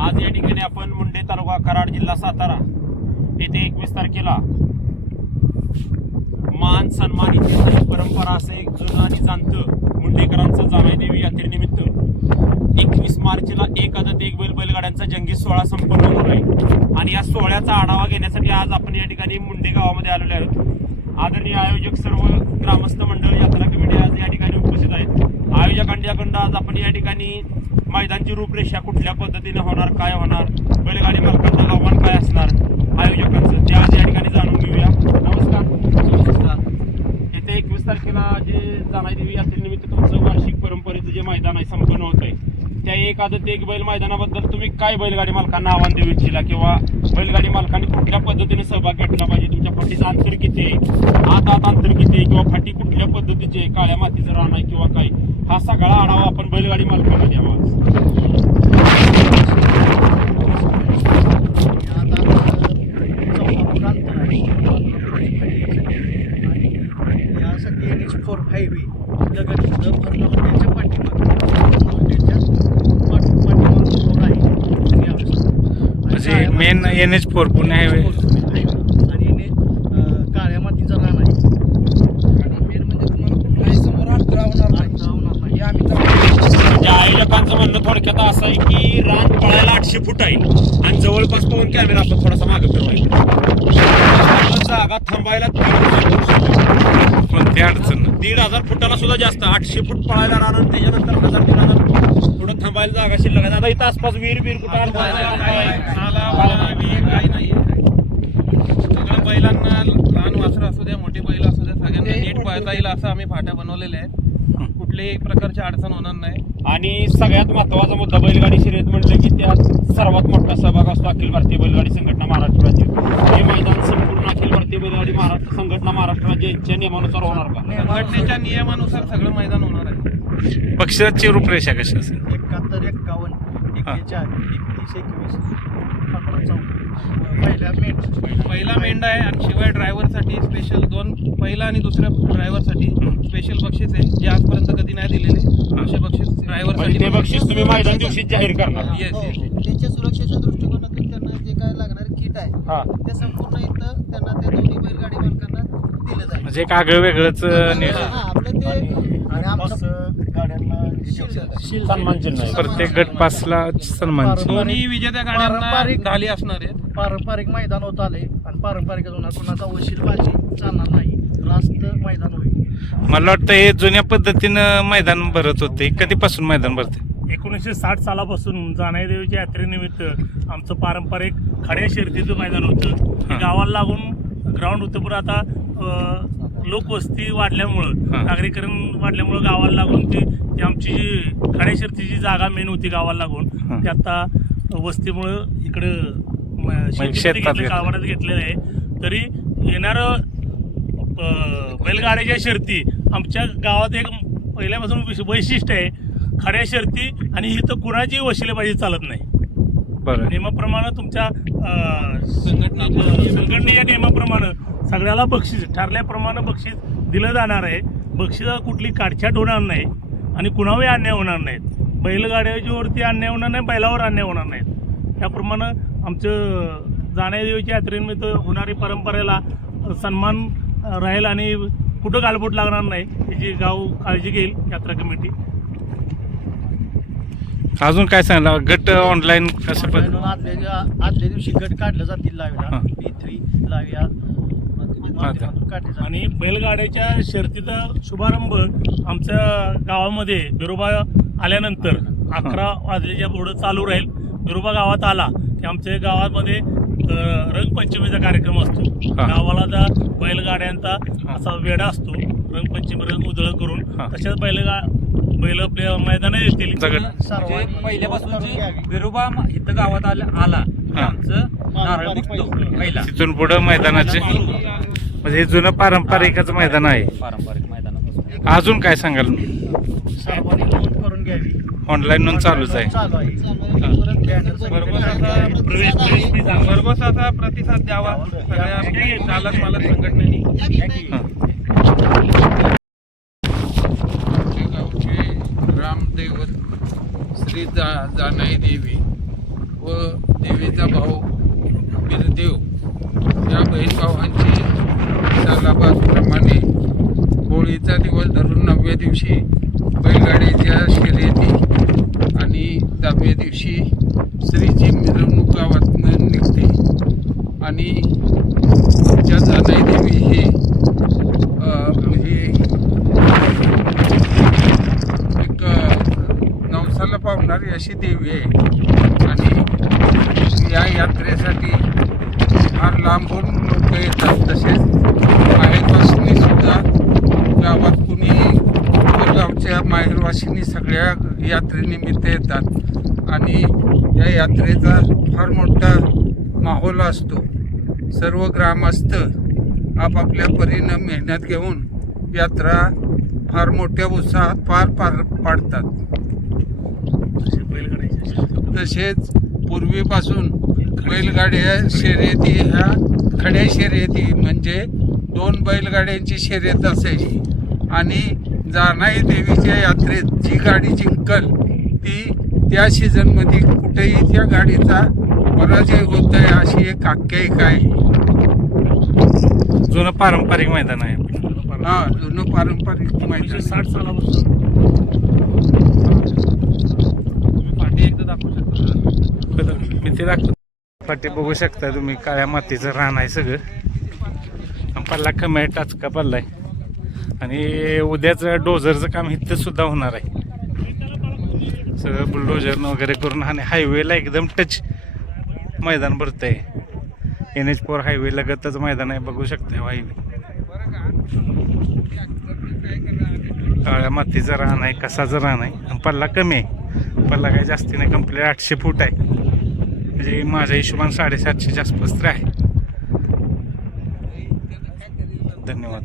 आज या ठिकाणी आपण मुंडे तालुका कराड जिल्हा सातारा येथे एकवीस तारखेला मान सन्मान इतिहासाची परंपरा असं एक जुनं आणि जाणतं मुंडेकरांचं जानाई यात्रेनिमित्त. एकवीस मार्चला एक आदत एक बैल बैलगाड्यांचा जंगी सोहळा संपन्न होणार आहे. आणि या सोहळ्याचा आढावा घेण्यासाठी आज आपण या ठिकाणी मुंडे गावामध्ये आलेलो आहोत. आदरणीय आयोजक सर्व ग्रामस्थ मंडळ यात्रा कमिटी आज या ठिकाणी उपस्थित आहेत. आयोजकांच्याकडून आज आपण या ठिकाणी मैदानची रूपरेषा कुठल्या पद्धतीने होणार काय होणार बैलगाडी मालकांचं आव्हान काय असणार आयोजकांचं ते आज या ठिकाणी जाणून घेऊया. नमस्कार. येत्या एकवीस तारखेला जे जानाई देवी यात्रेनिमित्त तुमचं वार्षिक परंपरेचं जे मैदान आहे संपन्न होत आहे त्या एक आदत एक बैल मैदानाबद्दल तुम्ही काय बैलगाडी मालकांना आव्हान देऊ इच्छिला? किंवा बैलगाडी मालकांनी कुठल्या पद्धतीने सहभाग घेतला पाहिजे? तुमच्या फाटीचं अंतर किती आहे? आता आत अंतर किती आहे किंवा फाटी कुठल्या पद्धतीचे काळ्या मातीचं रान आहे किंवा काय हा सगळा आढावा आपण बैलगाडी मालकाला द्यावा यासाठी एन एच फोर हायवे लगत म्हणजे main N H four Pune highway highway. आणि एन एच, अं, काळ्या मातीचं रान आहे आणि मेन म्हणजे तुम्हाला कुठलाही समोर अडथळा होणार नाही होणार नाही हे आम्ही चांगलं- म्हणजे आयोजकांचं म्हणणं थोडक्यात असं आहे की रान पळायला आठशे फूट आहे. आणि जवळपास पाहून कॅमेरा आपण थोडासा मागे फिरवायचा जागा थांबायला कोणती अडचण नाही. दीड हजार फुटाला सुद्धा जास्त. आठशे फूट पळायला राहणार आणि त्याच्यानंतर हजार दीड हजार थोडं थांबायला जागा शिल्लक आहे. आता इथं आसपास विहीर बीर कुठं आहे? सगळ्या बैलांना लहान वासरं असू द्या मोठी बैल असू द्या सगळ्यांना नीट पळता येईल असं आम्ही फाट्या बनवलेल्या आहेत. कुठल्याही प्रकारची अडचण होणार नाही. आणि सगळ्यात महत्त्वाचा मुद्दा बैलगाडी शर्यत म्हटलं की त्यात सर्वात मोठा सहभाग असतो अखिल भारतीय बैलगाडी संघटना महाराष्ट्र राज्य. हे मैदान संपूर्ण अखिल भारतीय बैलगाडी महाराष्ट्र संघटना महाराष्ट्र राज्य यांच्या नियमानुसार होणार का? संघटनेच्या नियमानुसार सगळं मैदान होणार आहे. पक्षाची रूपरेषा कशी असेल? एकाहत्तर एक्कावन्न एक्केचाळ एकतीस एकवीस अकरा चौदा. पहिल्या मेन पहिला मेंढा आहे आणि शिवाय ड्रायव्हरसाठी स्पेशल दोन पहिला आणि दुसऱ्या ड्रायव्हरसाठी स्पेशल बक्षीस आहे जे आजपर्यंत कधी नाही दिलेले असे बक्षीस म्हणजे ते बक्षीस? तुम्ही मैदान दिवशीच जाहीर करणार. येस येस त्यांच्या सुरक्षेच्या दृष्टिकोनातून त्यांना जे काय लागणार किट आहे हा. ते संपूर्ण इथं त्यांना त्या दोन्ही बैलगाडी मालकांना दिलं जाईल. म्हणजे एक आगळं वेगळंच नियोजन हा, आपलं ते आणि आमचं गाड्यांना सन्मान चिन्ह आहे. प्रत्येक गट पासला सन्मान चिन्ह. दोन्ही विजेत्या गाड्यांना पारंपरिक- ढाली असणार आहेत. पारंपरिक मैदान होत आले आणि पारंपरिक होणार कोणाचा वशील बाजी चालणार नाही. मला वाटतं हे जुन्या पद्धतीनं मैदान भरत होते कधीपासून मैदान भरते एकोणीसशे साठ सालापासून जानाईदेवीच्या यात्रेनिमित्त आमचं पारंपरिक खड्या शर्यतीचं मैदान होतं ते. गावाला लागून ग्राउंड होतं पण आता अं, लोकवस्ती वाढल्यामुळं. नागरीकरण वाढल्यामुळं गावाला लागून ती ती आमची जी खड्या शर्यतीची जागा मेन होती गावाला लागून. ते आता वस्तीमुळं इकडं म- शेतीमध्ये शेतात घेतलं घेतलं. गावात घेतलेलं आहे तरी येणारं अं, बैलगाड्याच्या शर्ती आमच्या गावात एक पहिल्यापासून विश- वैशिष्ट्य आहे खड्या शर्ती आणि इथं कुणाची वशिलेबाजी चालत नाही. बरं. नियमाप्रमाणे तुमच्या अं, संघटनेच्या नियमाप्रमाणे सगळ्याला बक्षीस ठरल्याप्रमाणे बक्षीस दिलं जाणार आहे. बक्षिसाला कुठली काटछाट होणार नाही आणि कुणावरही अन्याय होणार नाहीत. बैलगाड्याच्यावरती अन्याय होणार नाही बैलावर अन्याय होणार नाहीत. त्याप्रमाणे आमचं जाण्यादेवीच्या यात्रेनिमित्त होणारी परंपरेला सन्मान राहील आणि कुठं गालबोट लागणार नाही याची गाव काळजी घेईल यात्रा कमिटी. अजून काय सांगितलं गट ऑनलाईन कसं पण आदल्या आदल्या दिवशी गट काढले जातील बी थ्री लाव्या. आणि बैलगाड्याच्या शर्तीचा शुभारंभ आमच्या गावामध्ये बिरोबा आल्यानंतर अकरा वाजल्याच्या पुढं चालू राहील. बिरोबा गावात आला की आमच्या गावामध्ये रंगपंचमीचा कार्यक्रम असतो. हा. गावाला त्या बैलगाड्यांचा असा वेढा असतो. रंगपंचमी रंग उधळ करून हा. तशाच बैलगा बैल आपल्या मैदानात येतील. सर्वांनी म्हणजे पहिल्यापासून. जी बिरोबा इथं गावात आला आला की हा. आमचं नारळ मुक्तो पहिला. तिथून पुढं मैदानाचे म्हणजे हे जुनं पारंपरिकच मैदान आहे. पारंपरिक मैदानापासून अजून काय सांगाल? करून घ्यावी ऑनलाईन नोंद चालूच आहे. चालू आहे. भरघोस. असा प्रतिसाद द्यावा. सगळ्या चालक मालक संघटनेनी. हा. रामदैवत श्री जा जानाई देवी व देवीचा भाऊ बिरदेव या बहीण भावांची सालाबादप्रमाणे होळीचा दिवस धरून नवव्या दिवशी बैलगाडीच्या शर्यती आणि दहाव्या दिवशी स्त्रीची मिरवणूक गावातनं निघते. आणि आमच्या जानाई देवी हे एक नवसाला पावणारी अशी देवी आहे. आणि या यात्रेसाठी फार लांबून लोक येतात तसेच माहेरवासिनी सुद्धा गावात कुणी गावच्या माहेरवासिनी सगळ्या यात्रेनिमित्त येतात. आणि या यात्रेचा फार मोठा माहोल असतो. सर्व ग्रामस्थ आपापल्या परीनं मेहनत घेऊन यात्रा फार मोठ्या उत्साहात पार पार पाडतात. तसेच पूर्वीपासून बैलगाड्या शर्यती ह्या खड्या शर्यती म्हणजे दोन बैलगाड्यांची शर्यत असायची. आणि जानाई देवीच्या यात्रेत जी गाडी जिंकल ती त्या सीझनमध्ये कुठेही त्या गाडीचा पराजय होत आहे अशी एक आख्यायिका आहे. जुनं पारंपरिक मैदान आहे. हा जुनं पारंपरिक मैदान साठ सालापासून. तुम्ही पाठी एकदा दाखवू शकता. मी ते दाखवतो. पाठी बघू शकता तुम्ही काळ्या मातीचं रान आहे सगळं. पल्ला कमी आहे टाचका पल्ला आहे. आणि उद्याचं डोझरचं काम इथं सुद्धा होणार आहे. सगळं बुलडोझरनं वगैरे करून आणि हायवेला एकदम टच मैदान भरतं आहे एन एच फोर हायवे लगतच मैदान आहे बघू शकता हायवे काळ्या मातीचं रान आहे कसाचं रान आहे. आणि पल्ला कमी आहे. पल्ला काही जास्ती नाही कंप्लीट आठशे फूट आहे. म्हणजे माझ्या हिशोबाने साडेसातशेच्या आसपास तर आहे. धन्यवाद.